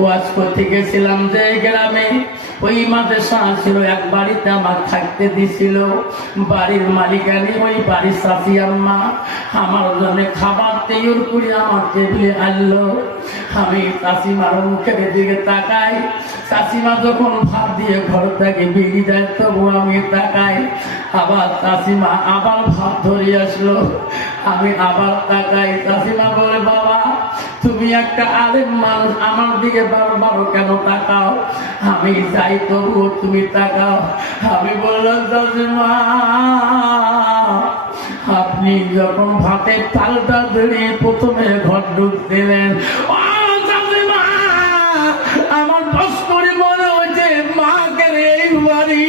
ওয়াজ করতে গেছিলাম যে গ্রামে, ওই মাদ্রাসা ছিল, এক বাড়িতে আমার থাকতে দিছিল। বাড়ির মালিকানি ওই বাড়ির চাচি আম্মা আমার জন্য খাবার তৈরি করে আমার টেবিলে আনলো। আমি চাচিমার মুখের দিকে তাকাই, চাচিমা যখন ভাত দিয়ে ঘর থেকে বেরিয়ে যায় তবু আমি তাকাই। আবার চাচিমা আবার ভাত ধরে আসলো, আমি আবার তাকাই। চাচিমা বলে, বাবা তুমি একটা আলেম মানুষ, আমার দিকে বারবার কেন তাকাও? আমি যাই তবুও তুমি তাকাও। আমি বললাম, চাচিমা আপনি যখন ভাতের তালটা ধরে প্রথমে ঘর ঢুকছিলেন, আমার বস করে মনে হয়েছে মাকে এই বাড়ি।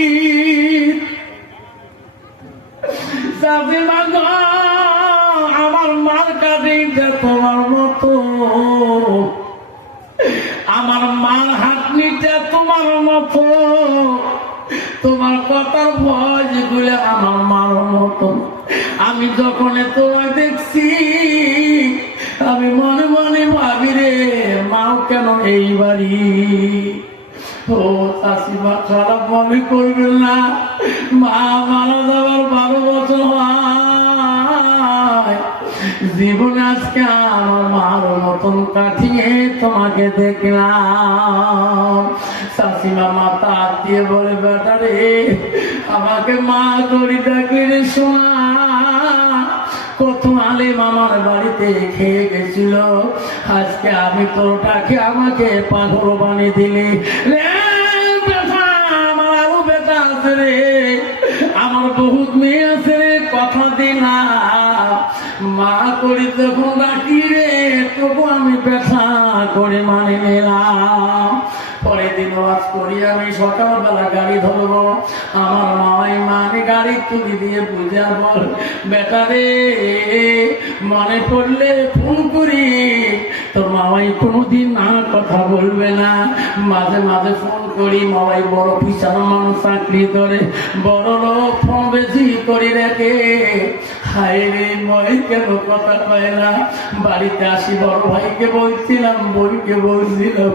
চাচিমা আমার মার কাঁদিটা তোমার মতো, আমার মার হাতনিটা তোমার মতো, তোমার কথার ভয় গুলো আমার মার মতো। আমি যখন তোমার দেখছি আমি মনে মনে ভাবি রে মাও কেন এই বাড়ি। ও চাষিমা খারাপ মনে করবেন না, মা মারা যাওয়ার 12 বছর হয়। জীবনে আজকে আমার মার মতন কাটিয়ে তোমাকে দেখলাম। চাষিমা মাথা দিয়ে বলে, বেটা রে আমাকে মা করি ডাকলে শোনা, কত আলেম আমার বাড়িতে খেয়ে গেছিল, আজকে আমি তোরটাকে আমাকে পাগল বানিয়ে দিলি রে। আমার আরো বেটা আছে রে, আমার বহুত মেয়ে আছে রে, কথা দিলাম মা করি যখন ডাকি রে তবু আমি ব্যথা করে মানে নিলাম। পরের দিন ওয়াজ করি আমি সকালবেলা গাড়ি ধরবো, আমার মামাই মানে গাড়ি তুলি দিয়ে বুঝা বল, বেটা রে মনে পড়লে ফোন করি। তোর মামাই কোনোদিন না কথা বলবে না, মাঝে মাঝে ফোন করি। মামাই বড় পিছানো মানুষ, চাকরি করে, বড় লোক, ফোন বেশি করি রেখে। হায় রে মই কেন কথা কয় না। বাড়িতে আসি বড় ভাইকে বলছিলাম, বোনকে বলছিলাম,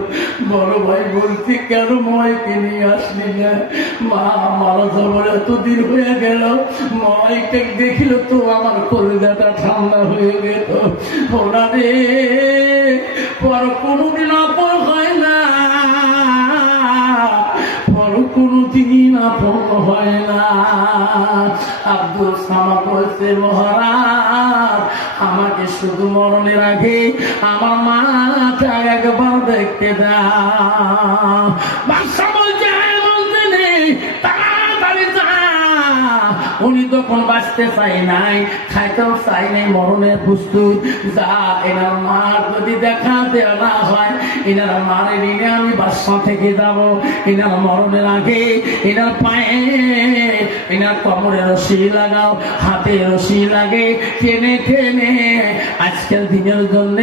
বড় ভাই বলছি কেন ময়কে নিয়ে আসলি না? মা মারা যাবার এতদিন হয়ে গেল, ময়কে দেখিল তো আমার কলিজাটা ঠান্ডা হয়ে গেল। ওরা রে পর কোনোদিন আপন হয় না, পর কোনোদিন আপন হয় না। আব্দুল সামাদ বলছে, মহারাজ আমাকে শুধু মরণের আগে আমার মাটা একবার দেখতে দাও। বাদশা বলছে, বলতে নেই, তাড়াতাড়ি যা। উনি তখন বাঁচতে চাই নাই, খাইতেও চাই নাই, মরণের প্রস্তুত। যা এনার মার যদি দেখা দেওয়া না হয়, এনার মার ঋণে আমি বাদশা থেকে যাব। এনার মরণের আগে এনার পায়ে এনার কোমরে রশি লাগাও, হাতে রশি লাগে, টেনে টেনে আজকের দিনের জন্য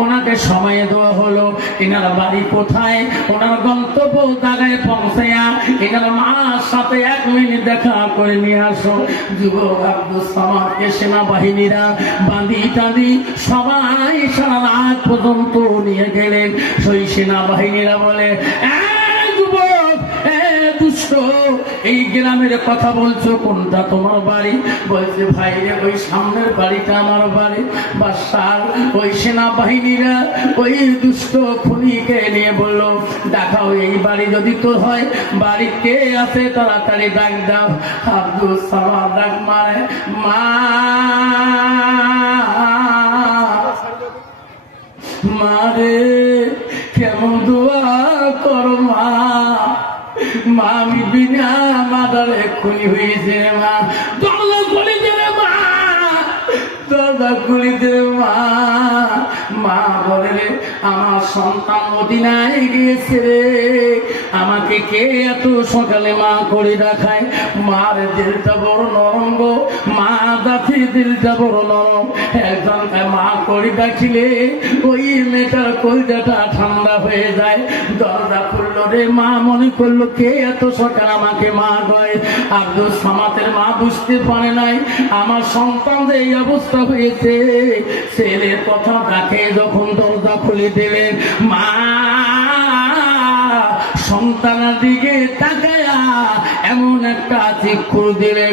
ওনাকে সময় দেওয়া হলো। এনার বাড়ি কোথায়, ওনার গন্তব্য জায়গায় পৌঁছায়া এনার মার সাথে 1 মিনিট দেখা করে নিয়ে আসো। যুবক আব্দুল সামাদকে সেনাবাহিনীরা বাঁধি টাঁধি সবাই সারা রাত পর্যন্ত নিয়ে গেলেন। সেই সেনাবাহিনীরা বলে, যুবক দুষ্ট, এই গ্রামের কথা বলছো, কোনটা তোমার বাড়ি? বলছে, ভাইরে ওই সামনের বাড়িটা আমার বাড়ি। বাদশার ওই সেনাবাহিনীরা ওই দুষ্ট খুনিকে নিয়ে বললো, দেখাও এই বাড়ি যদি তোর হয়, বাড়ি কে আছে তাড়াতাড়ি ডাক দাও। আব্দুল সামাদ ডাক মারে, মা মারে কেমন দোয়া করো মা। মা আমি বিনা মাদার এক্ষুনি হয়েছে মা, দরজা খুলে দেবে মা, দরজা খুলে দেবে মা। মা বলে, আমার সন্তান মদিনায় গিয়েছে রে, আমাকে কে এত সকালে মা করে রাখায়? মার দিলটা বড় নরম গো, মা দাঁতি দিলটা বড় নরম। একজন মা করে ডাকিলে ওই মেয়েটার কলজাটা ঠান্ডা হয়ে যায়। দরজা খুললো রে, মা মনে করলো কে এত সকাল আমাকে মা কয়। আব্দুল সামাদের মা বুঝতে পারে নাই আমার সন্তান যে এই অবস্থা হয়েছে। ছেলের কথা ডাকে যখন দরজা খুলে দিলেন, মা সন্তানের দিকে তাকায়া এমন একটা চিৎকার দিলেন,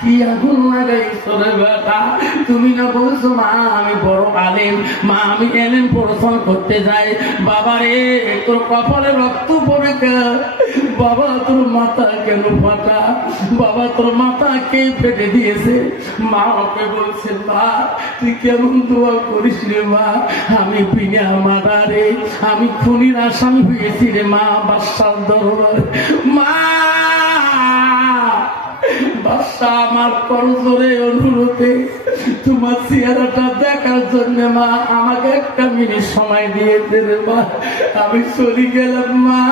কি আগুন লাগাইছো রে বেটা, তুমি না বলছো মা আমি বড় আলেম, মা আমি এলেম পড়াশোন করতে যাই, বাবা রে তোর কপালে রক্ত পড়ে বাবা তোর মাথা কেন ফাটা, বাবা তোর মাথা কে ফেটে দিয়েছে? মা ওকে বলছে মা তুই কেমন দোয়া করিস রে মা, আমি বিনা মারারে আমি খুনির আসামি হয়েছি রে মা বাদশার দরবারে। মা বাদশা আমার করজোরে অনুরোধে তোমার চেহারাটা দেখার জন্য মা আমাকে একটা মিনিট সময় দিয়েছে রে মা, আমি চলে গেলাম মা,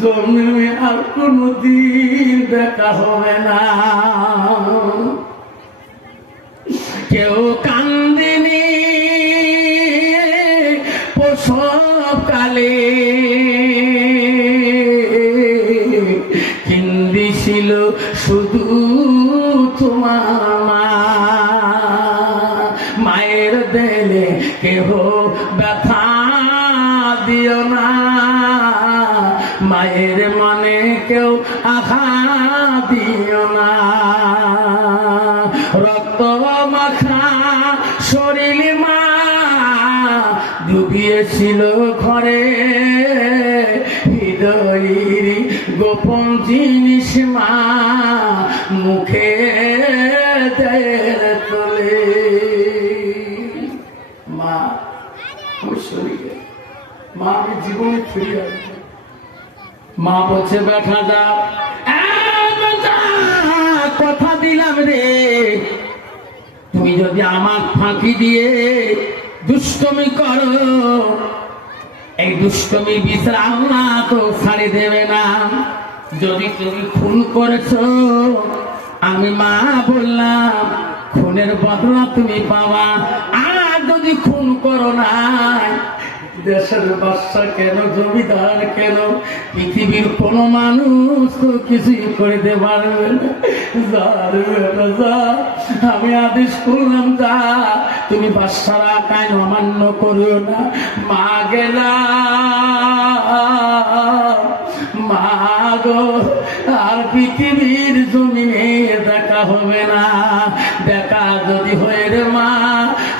জন্মে আর কোনদিন দেখা হবে না। কেউ কান্দিনি প্রসব কালে, ছিল শুধু তোমার মা, মায়ের দেলে কেহ ব্যথা দিও না, মায়ের মনে কেউ আঘাত দিও না, রক্ত মাখা শরীর মা ডুবিয়েছিল ঘরে, হৃদয়ের গোপন জিনিস মা মুখে তোলে। মা আমার শরীরে, মা আমি জীবনে ফিরে আসবো। মা বলছে বেটা যা, কথা দিলাম রে তুমি যদি আমার ফাঁকি দিয়ে দুষ্টমি করো, এই দুষ্টমি বিচার আল্লাহ তো ছাড়ি দেবে না, যদি তুমি খুন করেছো আমি মা বললাম খুনের বদলা তুমি পাওয়া, আর যদি খুন করো না দেশের বাদশা কেন জমিদার কেন পৃথিবীর কোন মানুষ তো কিছুই করতে পারবে না, যা আমি আদেশ করলাম যা তুমি বাদশার আইন অমান্য করিও না। মা গেলা মা গো আর পৃথিবীর জমিনে দেখা হবে না, দেখা যদি হয়ে রে মা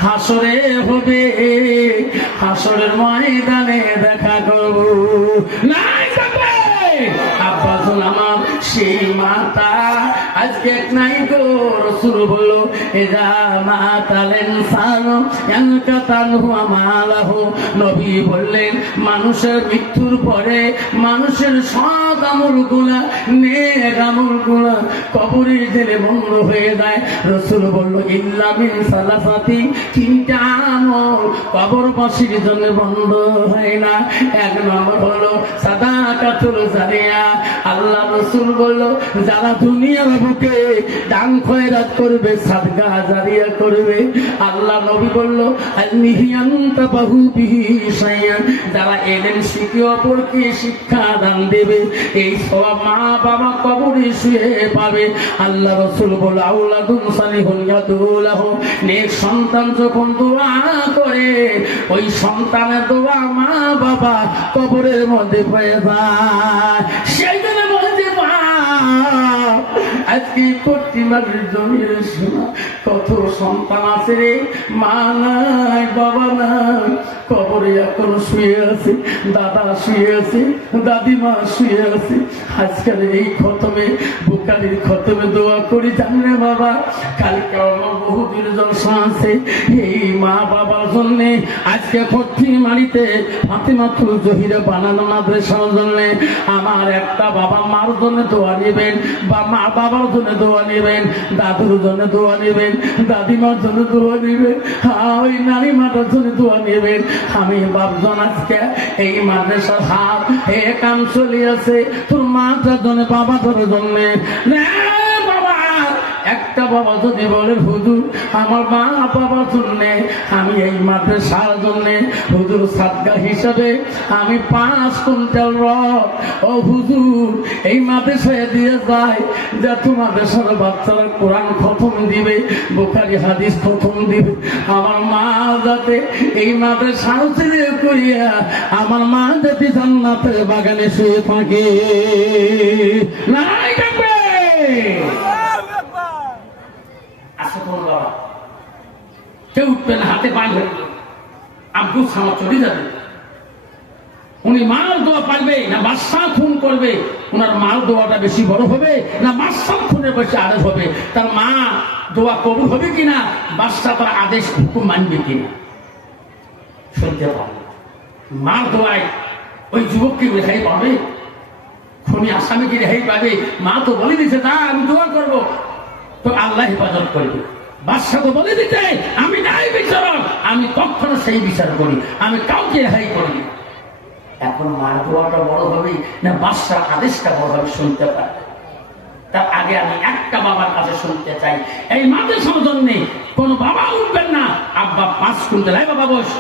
হাসরে হবে, হাসরের ময়দানে দেখা করব। নাই যাবে আব্বাসুল আমার সেই মাতা আজকে নাই গো, রাসূল বলল এজা মাতালেন সানো ইয়ানকাতানহু আমালাহু, নবী বললেন মানুষের মৃত্যুর পরে মানুষের সব আমলগুলা নেক আমলগুলা কবরে জেলে বন্ধ হয়ে যায়। রাসূল বলল ইল্লা মিন সালাসাতি, তিনটা আমল কবরবাসীর জন্য বন্ধ হয় না। এক নম্বর হলো সাদাকাতুল জারিয়া, আল্লাহ রাসূল বলল যারা দুনিয়ার বুকে দান খয়রাত করবে সাদকা জারিয়া করবে। আল্লাহ নবী বলল আলমিহিয়ানতা বাহু বিহি শাইয়ান, যারা এলেন শিখে অপরকে শিক্ষা দান দেবে এই সওয়াব মা বাবা কবরে শুয়ে পাবে। আল্লাহ রাসূল বলল আউলাদুন সালিহুন ইয়াদুলাহু, নেক সন্তান যখন দোয়া করে ওই সন্তানের দোয়া মা বাবা কবরের মধ্যে পড়ে যায়। সেই জন্য বলতে আজকে পশ্চিমাদের জমির কত সন্তান আছে রে, মা নাই বাবা নাই, কবরে এখন শুয়ে আছে, দাদা শুয়ে আছে, দাদিমা শুয়ে আছে। আজকাল এই খতমে বুকারির খতমে দোয়া করি জানলে বাবা, কালকে আমার বহুদূর জলসা আছে এই মা বাবার জন্য। আজকে পশ্চিমারিতে ফাতেমাতুল জহিরা বানানো মাদ্রাসার জন্য আমার একটা বাবা মার জন্য দোয়া নেবেন, বা মা বাবার জন্য দোয়া নেবেন, দাদুর জন্য দোয়া নেবেন, দাদিমার জন্য দোয়া নেবেন, ওই নারী মাতার জন্য দোয়া নেবেন। আমি বাপজন আজকে এই মাদ্রাসার হাত এ কাম চলে আছে তোর মাটার জন্য বাবা তোর জন্য বাবা একটা বাবা যদি বলে হুজুর আমার মা বাবার জন্য আমি এই মাদ্রাসার জন্য হুজুর সাদকা হিসাবে আমি 5 কুইন্টাল রড ও হুজুর এই মাদ্রাসায় দিয়ে যায় যাতে মাদ্রাসার বাচ্চারা কোরআন খতম দিবে, বুখারী হাদিস খতম দিবে, আমার মা যাতে এই মাদ্রাসার ছেলে করিয়া আমার মা যাতে জান্নাতের বাগানে শুয়ে থাকে। নারায়ে তাকবীর। আছে কোন বাবা কেউ উঠবে না, হাতে পায়ে ধরে আব্দুল সামাদ চলে যাবে। উনি মার দোয়া পাইবে না বাদশা খুন করবে? ওনার মার দোয়াটা বেশি বড় হবে না বাদশা খুনের বেশি আদেশ হবে? তার মা দোয়া কবুল হবে কিনা, বাদশা তার আদেশ হুকুম মানবে কিনা? শুনতে পাবে মার দোয়ায় ওই যুবককে রেহাই পাবে, খুনি আসামিকে রেহাই পাবে। মা তো বলে দিচ্ছে না আমি দোয়া করবো, তো আল্লাহ হেফাজত করবে। বাদশা তো বলে দিতে আমি নাই বিচারক, আমি কখনো সেই বিচার করি, আমি কাউকে রেহাই করি। এখন মার দোয়াটা বড় হবে না বাদশার আদেশটা বড় হবে? শুনতে পারে। তার আগে আমি একটা বাবার কাছে শুনতে চাই, এই মাদ্রাসার জন্য কোন বাবা উঠবেন না আব্বা 5 কুইন্টাল, এই বাবা বস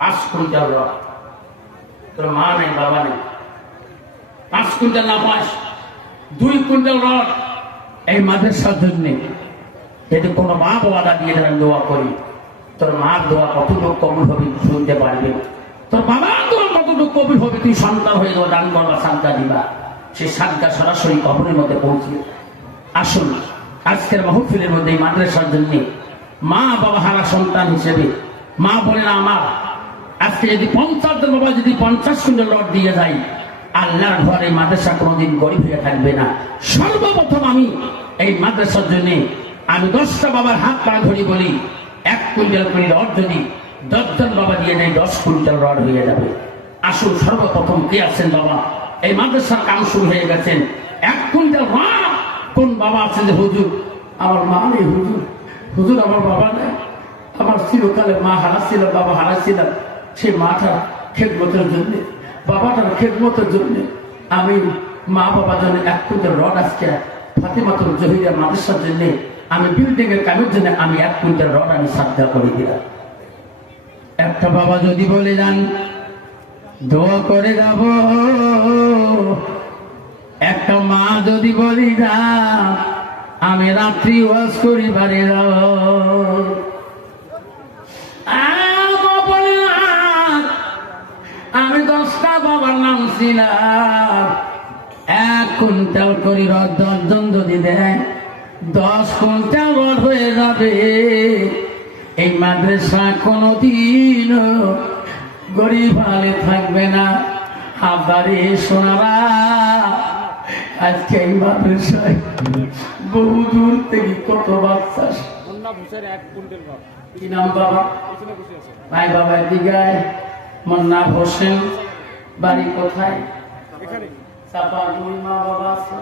5 কুইন্টাল রড, তোর মা নেই বাবা নেই, 5 কুইন্টাল না 5, 2 কুইন্টাল রড এই মাদ্রাসার জন্য। যদি কোনো মা বাবাটা দিয়ে ধরেন দোয়া করি, তোর মার দোয়া কতটুকু কবুল হবে শুনতে পারবে? তোর বাবার দোয়া কতটুকু কবুল হবে? তুই সন্তান হয়ে যাও, দান করবা, সাদকা দিবা, সেই সাদকা সরাসরি কবরের মধ্যে পৌঁছে। আসুন আজকের মাহফিলের মধ্যে এই মাদ্রাসার জন্য মা বাবা হারা সন্তান হিসেবে মা বলে না আমার আজকে যদি 50 জন বাবা যদি 50 কুইন্টাল রড দিয়ে যায়, আল্লাহর ঘরে মাদ্রাসা কোনোদিন গরিব হয়ে থাকবে না। সর্বপ্রথম আমি এই মাদ্রাসার জন্য আমি 10টা বাবার হাত পা ধরি বলি 1 কুইন্টাল করে রড যদি 10 জন বাবা দিয়ে নেয় 10 কুইন্টাল রড হয়ে যাবে। আসুন সর্বপ্রথম কে আছেন বাবা? এই মাদ্রাসার কাম শুরু হয়ে গেছেন, 1 কুইন্টাল রড কোন বাবা আছেন যে হুজুর আমার মা নেই, হুজুর হুজুর আমার বাবা নেই, আমার চিরকালে মা হারাচ্ছিলাম বাবা হারাচ্ছিলাম, সেই মাটার খেদমতের জন্য বাবাটার খেদমতের জন্য আমি মা বাবার জন্য 1 কুইন্টাল রড আজকে ফাতেমাতুল জহিরিয়া মাদ্রাসার জন্য আমি বিল্ডিং এর কামের জন্য আমি 1 কুইন্টাল রড আমি সাদকা করে দিলাম। একটা বাবা যদি বলে যান দোয়া করে যাব, একটা মা যদি বলি না আমি রাত্রি ওয়াজ করি বাড়ি যাব, আমি 10টা বাবার নাম ছিলাম, 1 কুইন্টাল করে রড 10 জন যদি দেয় 10 কুইন্টাল রড হয়ে যাবে। এই মাদ্রাসা কোনদিন গরিব হালে থাকবে না। আবারে সোনারা আজকে এই মাদ্রাসায় বহু দূর থেকে কত বাচ্চা, কি নাম বাবা? ভাই বাবা দিগায় মন্নাফ হোসেন, বাড়ি কোথায়? চাপা, মা বাবা আছে।